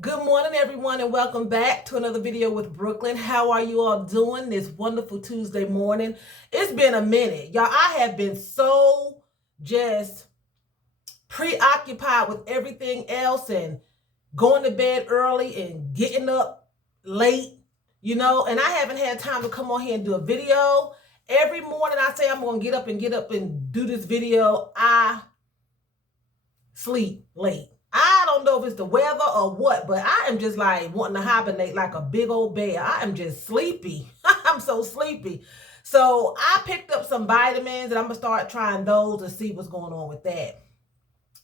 Good morning, everyone, and welcome back to another video with Brooklyn. How are you all doing this wonderful Tuesday morning? It's been a minute. Y'all, I have been so just preoccupied with everything else and going to bed early and getting up late, and I haven't had time to come on here and do a video. Every morning I say I'm going to get up and do this video. I sleep late. I don't know if it's the weather or what, but I am just like wanting to hibernate like a big old bear. I am just sleepy. I'm so sleepy. So I picked up some vitamins and I'm going to start trying those and see what's going on with that.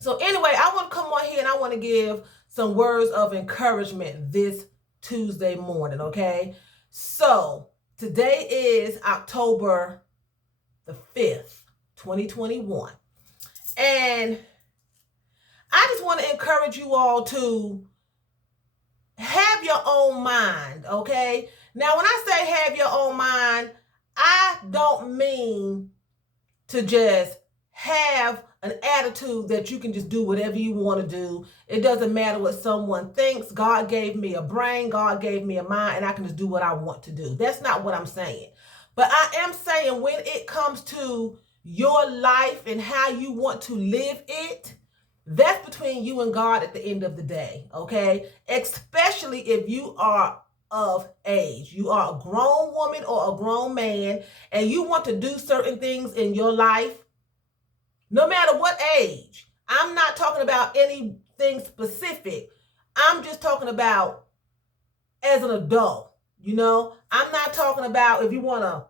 So anyway, I want to come on here and I want to give some words of encouragement this Tuesday morning, okay? So today is October the 5th, 2021. And I just want to encourage you all to have your own mind, okay? Now, when I say have your own mind, I don't mean to just have an attitude that you can just do whatever you want to do. It doesn't matter what someone thinks. God gave me a brain, God gave me a mind, and I can just do what I want to do. That's not what I'm saying. But I am saying when it comes to your life and how you want to live it, that's between you and God at the end of the day, okay? Especially if you are of age. You are a grown woman or a grown man and you want to do certain things in your life, no matter what age. I'm not talking about anything specific. I'm just talking about as an adult, I'm not talking about if you want to,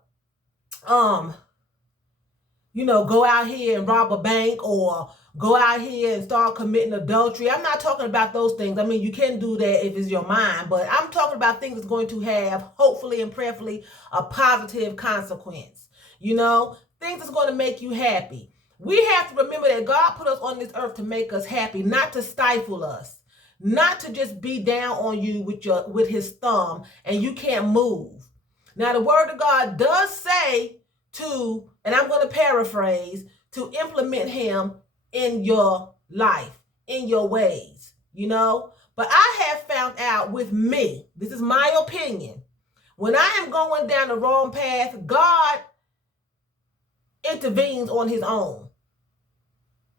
go out here and rob a bank or go out here and start committing adultery. I'm not talking about those things. I mean, you can do that if it's your mind, but I'm talking about things that's going to have, hopefully and prayerfully, a positive consequence. Things that's going to make you happy. We have to remember that God put us on this earth to make us happy, not to stifle us, not to just be down on you with his thumb and you can't move. Now, the word of God does say to, and I'm going to paraphrase, to implement him in your life, in your ways, But I have found out with me, this is my opinion, when I am going down the wrong path, God intervenes on his own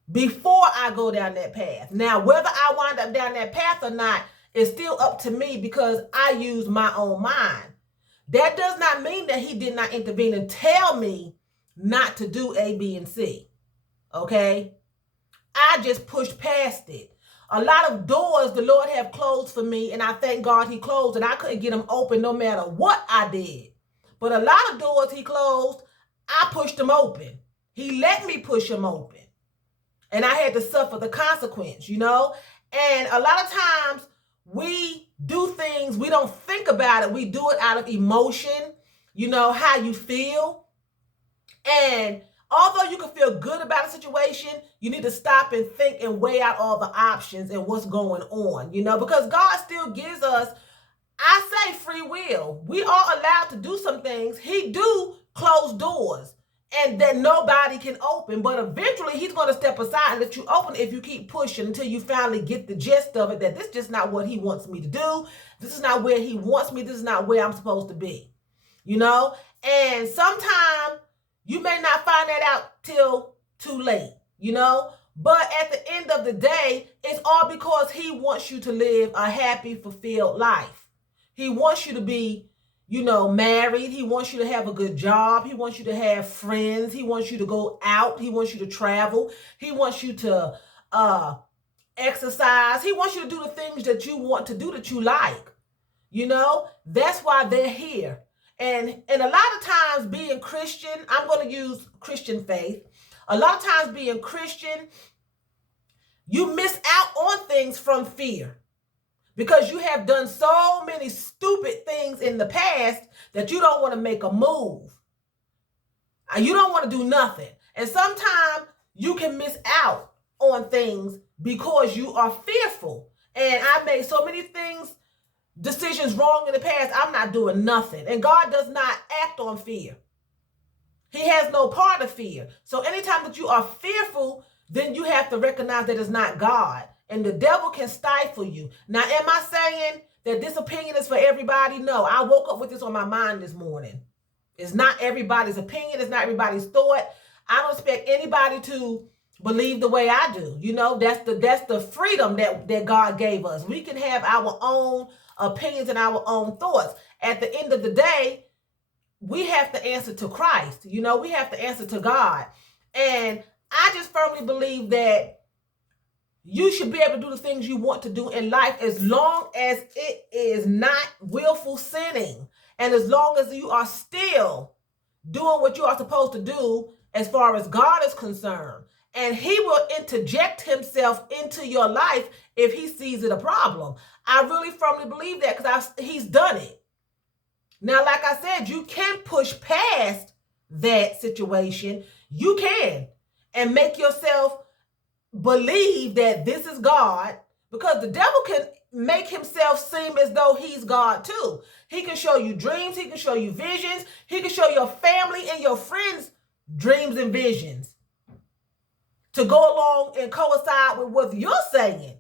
before I go down that path. Now, whether I wind up down that path or not is still up to me because I use my own mind. That does not mean that he did not intervene and tell me not to do A, B, and C. Okay? I just pushed past it. A lot of doors the Lord have closed for me, and I thank God he closed, and I couldn't get them open no matter what I did. But a lot of doors he closed, I pushed them open. He let me push them open. And I had to suffer the consequence, And a lot of times we do things, we don't think about it. We do it out of emotion, how you feel. And although you can feel good about a situation, you need to stop and think and weigh out all the options and what's going on, because God still gives us, I say, free will. We are allowed to do some things. He do close doors and that nobody can open, but eventually he's going to step aside and let you open if you keep pushing until you finally get the gist of it, that this is just not what he wants me to do. This is not where he wants me. This is not where I'm supposed to be, And sometimes you may not find that out till too late, But at the end of the day, it's all because he wants you to live a happy, fulfilled life. He wants you to be, married. He wants you to have a good job. He wants you to have friends. He wants you to go out. He wants you to travel. He wants you to exercise. He wants you to do the things that you want to do that you like. That's why they're here. And a lot of times being Christian, I'm going to use Christian faith. A lot of times being Christian, you miss out on things from fear because you have done so many stupid things in the past that you don't want to make a move. You don't want to do nothing. And sometimes you can miss out on things because you are fearful. And I made so many decisions wrong in the past. I'm not doing nothing. And God does not act on fear. He has no part of fear. So anytime that you are fearful, then you have to recognize that it's not God. And the devil can stifle you. Now, am I saying that this opinion is for everybody? No, I woke up with this on my mind this morning. It's not everybody's opinion. It's not everybody's thought. I don't expect anybody to believe the way I do. You know, that's the freedom that God gave us. We can have our own opinions and our own thoughts. At the end of the day, we have to answer to Christ. You know, we have to answer to God. And I just firmly believe that you should be able to do the things you want to do in life as long as it is not willful sinning. And as long as you are still doing what you are supposed to do as far as God is concerned. And he will interject himself into your life if he sees it a problem. I really firmly believe that because he's done it. Now, like I said, you can push past that situation. You can. And make yourself believe that this is God, because the devil can make himself seem as though he's God too. He can show you dreams. He can show you visions. He can show your family and your friends dreams and visions to go along and coincide with what you're saying,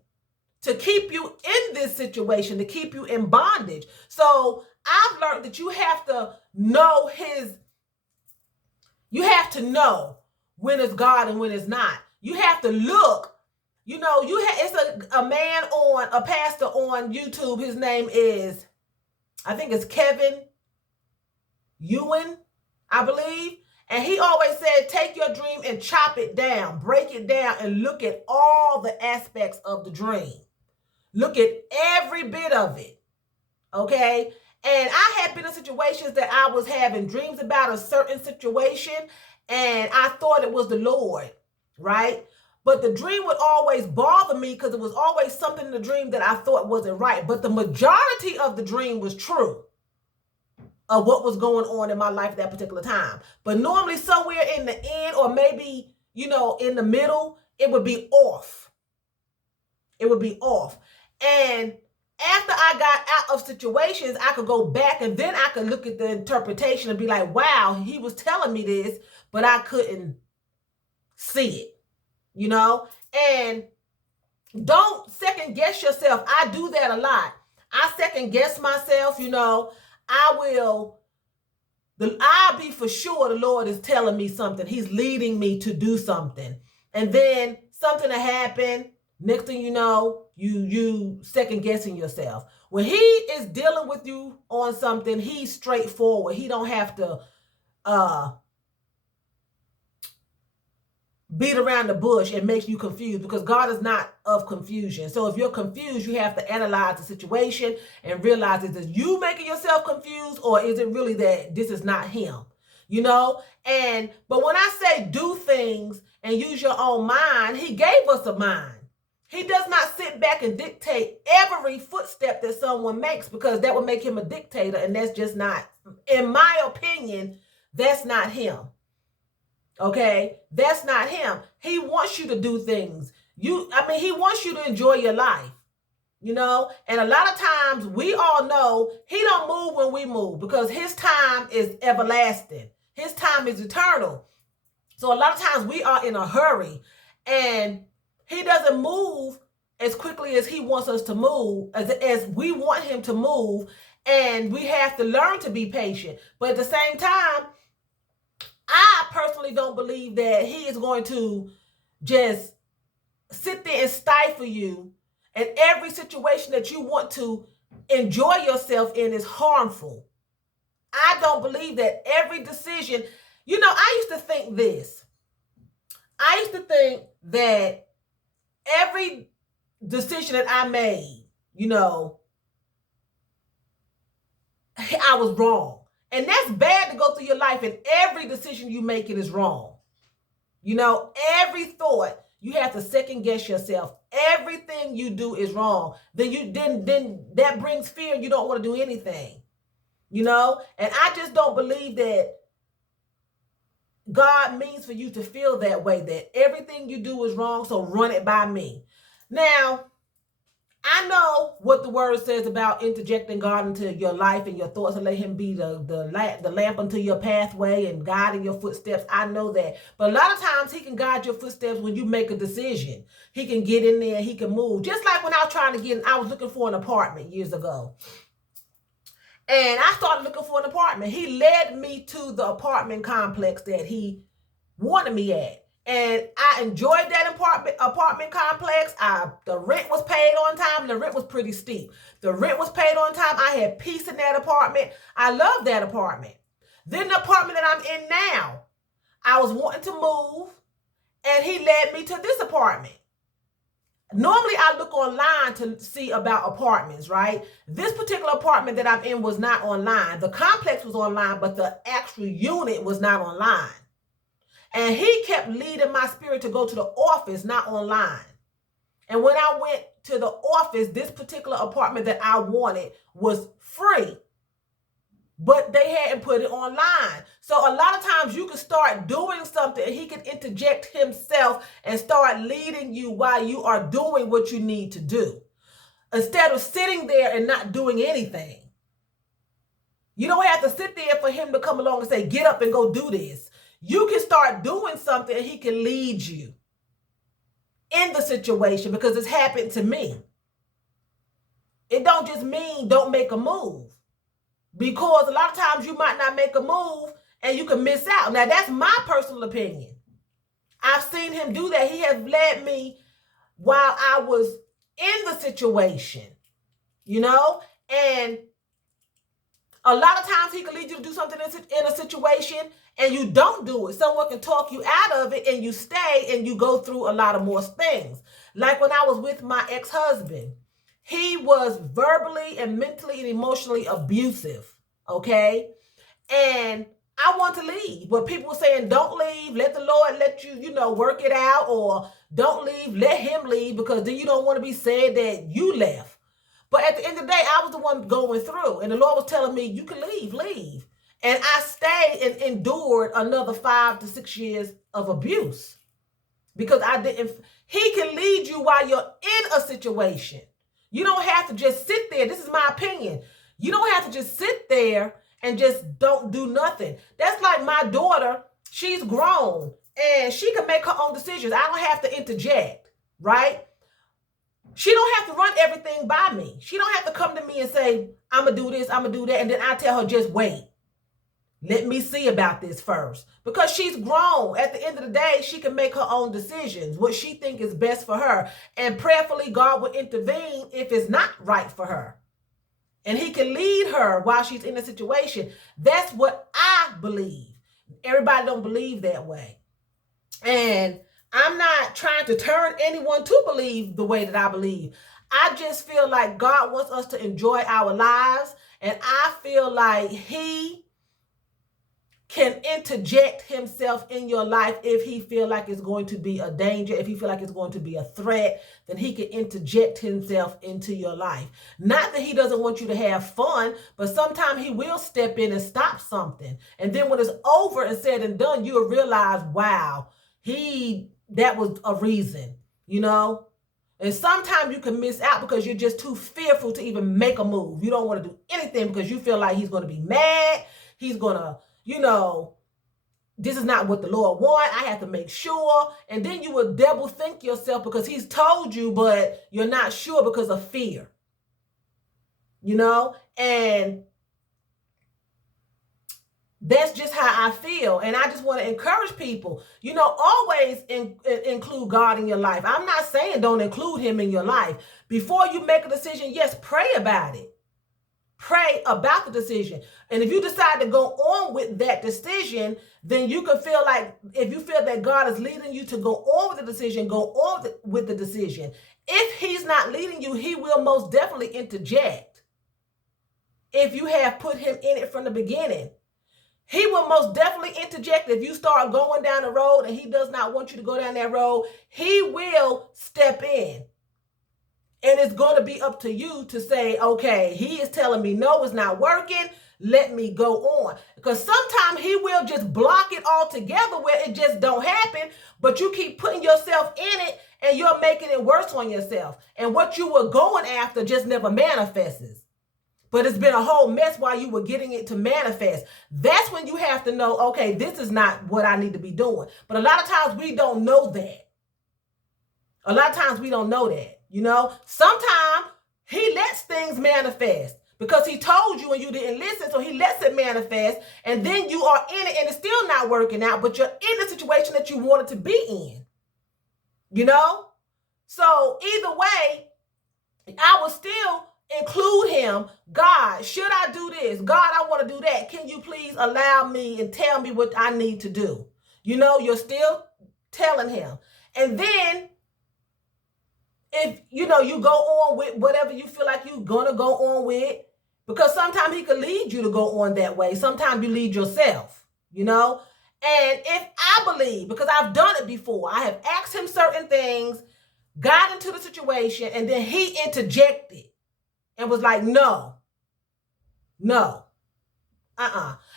to keep you in this situation, to keep you in bondage. So I've learned that you have to know when it's God and when it's not. You have to look. You know, it's a pastor on YouTube. His name is, I think it's Kevin Ewan, I believe. And he always said, take your dream and chop it down, break it down, and look at all the aspects of the dream. Look at every bit of it. Okay? And I had been in situations that I was having dreams about a certain situation, and I thought it was the Lord, right? But the dream would always bother me because it was always something in the dream that I thought wasn't right. But the majority of the dream was true of what was going on in my life at that particular time. But normally somewhere in the end, or maybe, in the middle, it would be off. It would be off. And after I got out of situations, I could go back and then I could look at the interpretation and be like, wow, he was telling me this, but I couldn't see it, And don't second guess yourself. I do that a lot. I second guess myself, I'll be for sure the Lord is telling me something. He's leading me to do something. And then something will happen. Next thing you know, you second guessing yourself. When he is dealing with you on something, he's straightforward. He don't have to beat around the bush and make you confused, because God is not of confusion. So if you're confused, you have to analyze the situation and realize, is it you making yourself confused, or is it really that this is not him? But when I say do things and use your own mind, he gave us a mind. He does not sit back and dictate every footstep that someone makes, because that would make him a dictator, and that's just not, in my opinion, that's not him. Okay, that's not him. He wants you to do things. He wants you to enjoy your life, And a lot of times we all know he don't move when we move, because his time is everlasting. His time is eternal. So a lot of times we are in a hurry, and he doesn't move as quickly as he wants us to move, as we want him to move. And we have to learn to be patient. But at the same time, I personally don't believe that he is going to just sit there and stifle you, and every situation that you want to enjoy yourself in is harmful. I don't believe that every decision, I used to think this. I used to think that every decision that I made, I was wrong. And that's bad to go through your life and every decision you make it is wrong. Every thought, you have to second guess yourself. Everything you do is wrong. Then that brings fear, and you don't want to do anything. And I just don't believe that God means for you to feel that way, that everything you do is wrong, so run it by me. Now, I know what the word says about interjecting God into your life and your thoughts and let him be the lamp unto your pathway and guiding your footsteps. I know that. But a lot of times he can guide your footsteps when you make a decision. He can get in there, he can move. Just like when I was I was looking for an apartment years ago. And I started looking for an apartment. He led me to the apartment complex that he wanted me at. And I enjoyed that apartment complex. The rent was paid on time. The rent was pretty steep. The rent was paid on time. I had peace in that apartment. I loved that apartment. Then the apartment that I'm in now, I was wanting to move, and he led me to this apartment. Normally, I look online to see about apartments, right? This particular apartment that I'm in was not online. The complex was online, but the actual unit was not online. And he kept leading my spirit to go to the office, not online. And when I went to the office, this particular apartment that I wanted was free, but they hadn't put it online. So a lot of times you can start doing something and he can interject himself and start leading you while you are doing what you need to do, instead of sitting there and not doing anything. You don't have to sit there for him to come along and say, get up and go do this. You can start doing something and he can lead you in the situation, because it's happened to me. It don't just mean don't make a move, because a lot of times you might not make a move and you can miss out. Now, that's my personal opinion. I've seen him do that. He has led me while I was in the situation, and a lot of times he can lead you to do something in a situation and you don't do it. Someone can talk you out of it and you stay and you go through a lot of more things. Like when I was with my ex-husband, he was verbally and mentally and emotionally abusive, okay? And I want to leave, but people were saying, don't leave, let the Lord let you, work it out, or don't leave, let him leave, because then you don't want to be said that you left. But at the end of the day, I was the one going through, and the Lord was telling me, you can leave. And I stayed and endured another 5 to 6 years of abuse, because he can lead you while you're in a situation. You don't have to just sit there. This is my opinion. You don't have to just sit there and just don't do nothing. That's like my daughter. She's grown and she can make her own decisions. I don't have to interject, right? She don't have to run everything by me. She don't have to come to me and say, I'm going to do this, I'm going to do that. And then I tell her, just wait. Let me see about this first. Because she's grown. At the end of the day, she can make her own decisions, what she thinks is best for her. And prayerfully, God will intervene if it's not right for her. And he can lead her while she's in a situation. That's what I believe. Everybody don't believe that way. And I'm not trying to turn anyone to believe the way that I believe. I just feel like God wants us to enjoy our lives. And I feel like he can interject himself in your life if he feel like it's going to be a danger, if he feel like it's going to be a threat, then he can interject himself into your life. Not that he doesn't want you to have fun, but sometimes he will step in and stop something. And then when it's over and said and done, you'll realize, wow, that was a reason, And sometimes you can miss out because you're just too fearful to even make a move. You don't want to do anything because you feel like he's going to be mad. He's going to, this is not what the Lord wants. I have to make sure. And then you will double think yourself because he's told you, but you're not sure because of fear. And that's just how I feel. And I just want to encourage people, always include God in your life. I'm not saying don't include him in your life. Before you make a decision, yes, pray about it. Pray about the decision. And if you decide to go on with that decision, then you can feel like, if you feel that God is leading you to go on with the decision, go on with the decision. If he's not leading you, he will most definitely interject. If you have put him in it from the beginning, he will most definitely interject. If you start going down the road and he does not want you to go down that road, he will step in. And it's going to be up to you to say, okay, he is telling me, no, it's not working. Let me go on. Because sometimes he will just block it all together where it just don't happen. But you keep putting yourself in it and you're making it worse on yourself. And what you were going after just never manifests. But it's been a whole mess while you were getting it to manifest. That's when you have to know, okay, this is not what I need to be doing. But a lot of times we don't know that. A lot of times we don't know that, you know. Sometimes he lets things manifest because he told you and you didn't listen, so he lets it manifest, and then you are in it and it's still not working out, but you're in the situation that you wanted to be in, you know. So either way, I will still include him. God, should I do this? God, I want to do that. Can you please allow me and tell me what I need to do? You know, you're still telling him. And then if, you know, you go on with whatever you feel like you're going to go on with, because sometimes he could lead you to go on that way. Sometimes you lead yourself, you know. And if I believe, because I've done it before, I have asked him certain things, got into the situation, and then he interjected and was like, no,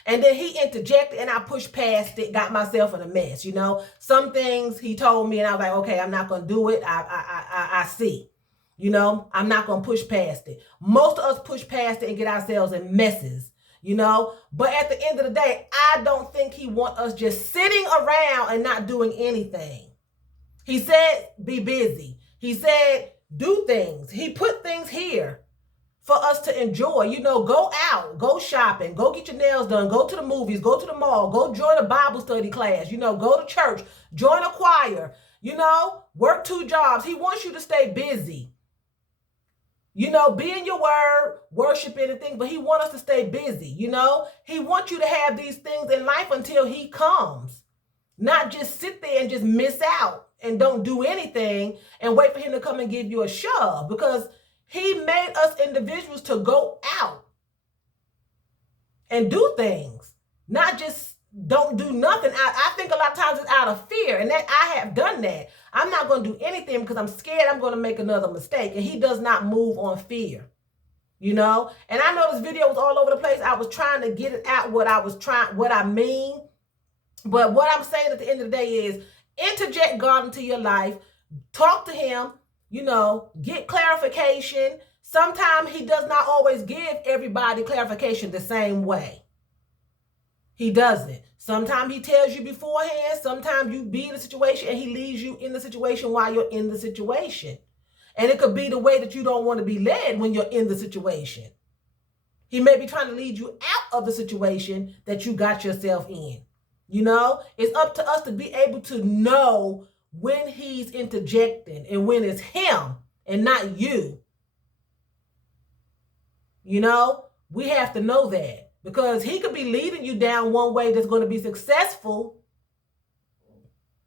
and then he interjected and I pushed past it, got myself in a mess, you know. Some things he told me and I was like, okay, I'm not going to do it. I see, you know, I'm not going to push past it. Most of us push past it and get ourselves in messes, you know. But at the end of the day, I don't think he wants us just sitting around and not doing anything. He said, be busy. He said, do things. He put things here for us to enjoy, you know. Go out, go shopping, go get your nails done, go to the movies, go to the mall, go join a Bible study class, you know, go to church, join a choir, you know, work 2 jobs. He wants you to stay busy, you know, be in your word, worship anything, but he wants us to stay busy, you know. He wants you to have these things in life until he comes, not just sit there and just miss out and don't do anything and wait for him to come and give you a shove, because he made us individuals to go out and do things, not just don't do nothing. I think a lot of times it's out of fear, and that I have done that. I'm not going to do anything because I'm scared I'm going to make another mistake, and he does not move on fear, you know. And I know this video was all over the place. I was trying to get it out what I mean. But what I'm saying at the end of the day is interject God into your life, talk to him, you know, get clarification. Sometimes he does not always give everybody clarification the same way. He doesn't. Sometimes he tells you beforehand. Sometimes you be in the situation and he leaves you in the situation while you're in the situation. And it could be the way that you don't want to be led when you're in the situation. He may be trying to lead you out of the situation that you got yourself in. You know, it's up to us to be able to know when he's interjecting and when it's him and not you. You know, we have to know that, because he could be leading you down one way that's going to be successful.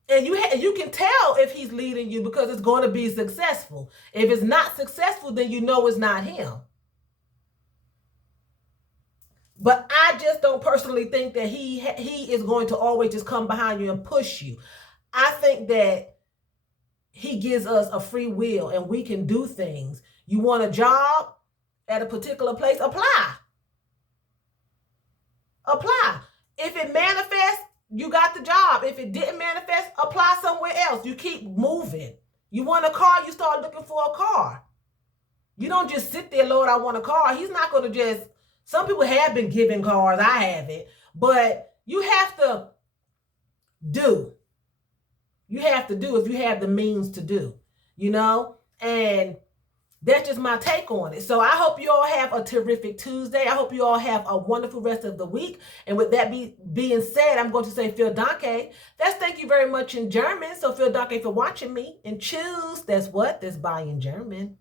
And you can tell if he's leading you because it's going to be successful. If it's not successful, then you know it's not him. But I just don't personally think that he is going to always just come behind you and push you. I think that he gives us a free will and we can do things. You want a job at a particular place, apply. Apply. If it manifests, you got the job. If it didn't manifest, apply somewhere else. You keep moving. You want a car, you start looking for a car. You don't just sit there, Lord, I want a car. He's not going to just, some people have been given cars, I haven't, but you have to do. You have to do if you have the means to do, you know, and that's just my take on it. So I hope you all have a terrific Tuesday. I hope you all have a wonderful rest of the week. And with that being said, I'm going to say vielen Dank. That's thank you very much in German. So vielen Dank for watching me. And choose, that's what? That's bye in German.